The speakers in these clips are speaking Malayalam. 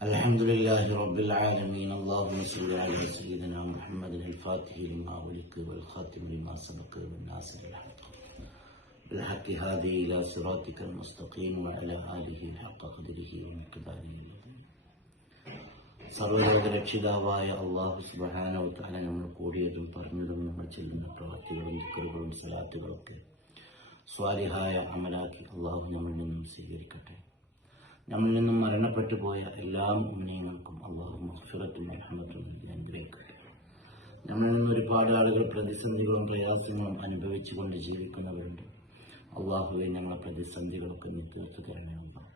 الحمد لله رب العالمين اللهم صل على سيدنا محمد الفاتح لما ولك والخاتم لما سبق والناصر الحق بالحق هذه إلى صراطك المستقيم وعلى آله حق قدره ومقداره العظيم സർവലോക രക്ഷിതാവായ അള്ളാഹു സുബാനവത്താല നമ്മൾ കൂടിയതും പറഞ്ഞതും നമ്മൾ ചെല്ലുന്ന പ്രവർത്തികളും ദിക്കറുകളും സലാത്തുകളൊക്കെ സ്വാലിഹായ അമലാക്കി അള്ളാഹു നമ്മിൽ നിന്നും സ്വീകരിക്കട്ടെ നമ്മിൽ നിന്നും മരണപ്പെട്ടു പോയ എല്ലാ ഉമ്മനീയങ്ങൾക്കും അള്ളാഹു മഹ്ഫിറത്തും അഹമ്മത്തും നൽകി അനുഗ്രഹിക്കട്ടെ. നമ്മിൽ നിന്ന് ഒരുപാട് ആളുകൾ പ്രതിസന്ധികളും പ്രയാസങ്ങളും അനുഭവിച്ചുകൊണ്ട് ജീവിക്കുന്നവരുണ്ട്. അള്ളാഹുവെ ഞങ്ങളെ പ്രതിസന്ധികളൊക്കെ നീ തീർത്തു തരണേ അള്ളാഹ്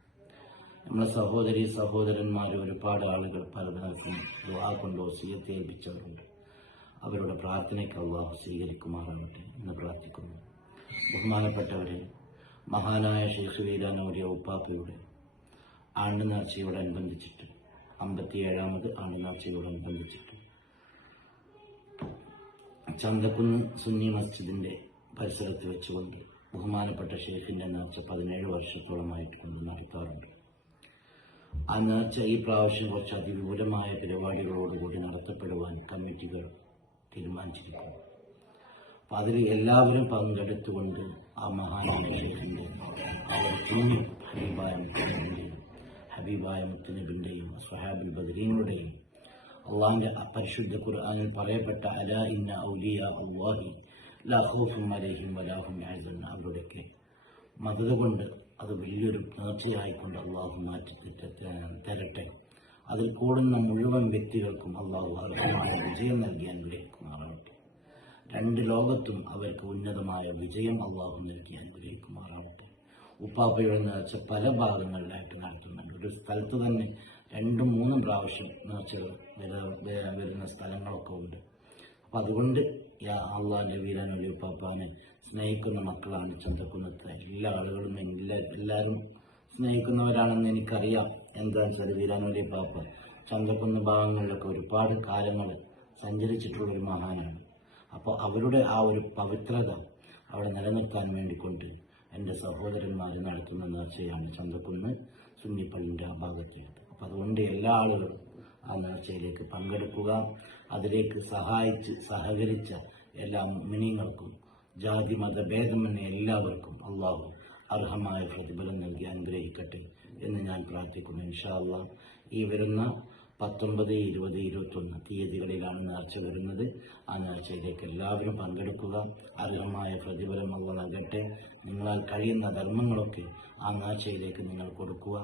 നമ്മളെ സഹോദരി സഹോദരന്മാർ ഒരുപാട് ആളുകൾ പലതരക്കും ദുആ കൊണ്ടോ വസീയത്തെ ഏൽപ്പിച്ചവരുണ്ട്. അവരുടെ പ്രാർത്ഥനയ്ക്ക് അള്ളാഹു സ്വീകരിക്കുമാറാകട്ടെ എന്ന് പ്രാർത്ഥിക്കുന്നു. ബഹുമാനപ്പെട്ടവരെ മഹാനായ ഷെയ്ഖ് വീരാനൂരിയ ഉപ്പാപ്പയുടെ ആണ്ട് നേർച്ചയോടനുബന്ധിച്ചിട്ട് അമ്പത്തിയേഴാമത് ആണ്ട് നേർച്ചയോടനുബന്ധിച്ചിട്ട് ചന്തക്കുന്ന് സുന്നി മസ്ജിദിന്റെ പരിസരത്ത് വെച്ചുകൊണ്ട് ബഹുമാനപ്പെട്ട ഷെയ്ഖിന്റെ നേർച്ച പതിനേഴ് വർഷത്തോളമായിട്ട് കൊണ്ട് നടത്താറുണ്ട്. ആ നേർച്ച ഈ പ്രാവശ്യം കുറച്ച് അതിവിപുലമായ പരിപാടികളോടുകൂടി നടത്തപ്പെടുവാൻ കമ്മിറ്റികൾ തീരുമാനിച്ചിരിക്കുന്നു. അപ്പം അതിൽ എല്ലാവരും പങ്കെടുത്തുകൊണ്ട് ആ മഹാനായ ഷെയ്ഖിന്റെ ആ ഒരു മുത്തനബിന്റെയും ഹബീബായ മുത്തനബിന്റെയും സുഹാബുൽ ബദരീങ്ങളുടെയും അള്ളാഹിന്റെ അപരിശുദ്ധ ഖുർആാനിൽ പറയപ്പെട്ട അല ഇന്ന ഔലിയ അള്ളാഹി ലാ അലഹിം വലാഹും യഹ്സൻ അവരുടെയൊക്കെ മതത കൊണ്ട് അത് വലിയൊരു നേർച്ചയായിക്കൊണ്ട് അള്ളാഹു മാറ്റി തരട്ടെ. അതിൽ കൂടുന്ന മുഴുവൻ വ്യക്തികൾക്കും അള്ളാഹു അർഹമായ വിജയം നൽകി അനുഗ്രഹിക്കുമാറാവട്ടെ. രണ്ട് ലോകത്തും അവർക്ക് ഉന്നതമായ വിജയം അള്ളാഹു നൽകി അനുഗ്രഹിക്കുമാറാവട്ടെ. ഉപ്പാപ്പയുടെ നേർച്ച പല ഭാഗങ്ങളിലായിട്ട് നടത്തുന്നുണ്ട്. ഒരു സ്ഥലത്ത് തന്നെ രണ്ടും മൂന്നും പ്രാവശ്യം നേർച്ചകൾ വരുന്ന സ്ഥലങ്ങളൊക്കെ ഉണ്ട്. അപ്പം അതുകൊണ്ട് അള്ളാഹിന്റെ വീരാനൊലി ഉപ്പാപ്പാനെ സ്നേഹിക്കുന്ന മക്കളാണ് ചന്തക്കുന്നത്തെ. എല്ലാ ആളുകളും എല്ലാ എല്ലാവരും സ്നേഹിക്കുന്നവരാണെന്ന് എനിക്കറിയാം. എന്താണെന്ന് വെച്ചാൽ വീരാനൊലി ഉപ്പാപ്പ ചന്തക്കുന്ന ഭാഗങ്ങളിലൊക്കെ ഒരുപാട് കാലങ്ങൾ സഞ്ചരിച്ചിട്ടുള്ള ഒരു മഹാനാണ്. അപ്പോൾ അവരുടെ ആ ഒരു പവിത്രത അവിടെ നിലനിർത്താൻ വേണ്ടിക്കൊണ്ട് എന്റെ സഹോദരന്മാർ നടത്തുന്ന നേർച്ചയാണ് ചന്തക്കുന്ന് സുന്നിപ്പള്ളിന്റെ ആ ഭാഗത്തേക്ക് അപ്പം അതുകൊണ്ട് എല്ലാ ആളുകളും ആ നേർച്ചയിലേക്ക് പങ്കെടുക്കുക. അതിലേക്ക് സഹായിച്ച് സഹകരിച്ച എല്ലാ മിനിങ്ങൾക്കും ജാതി മത ഭേദമെന്ന എല്ലാവർക്കും അള്ളാഹു അർഹമായ പ്രതിഫലം നൽകി അനുഗ്രഹിക്കട്ടെ എന്ന് ഞാൻ പ്രാർത്ഥിക്കുന്നു. ഇൻഷാ അള്ളാഹ് ഈ വരുന്ന പത്തൊമ്പത് ഇരുപത് ഇരുപത്തൊന്ന് തീയതികളിലാണ് നേർച്ച വരുന്നത്. ആ നേർച്ചയിലേക്ക് എല്ലാവരും പങ്കെടുക്കുക. അർഹമായ പ്രതിഫലം നൽകട്ടെ. നിങ്ങളാൽ കഴിയുന്ന ധർമ്മങ്ങളൊക്കെ ആ നേർച്ചയിലേക്ക് നിങ്ങൾ കൊടുക്കുക.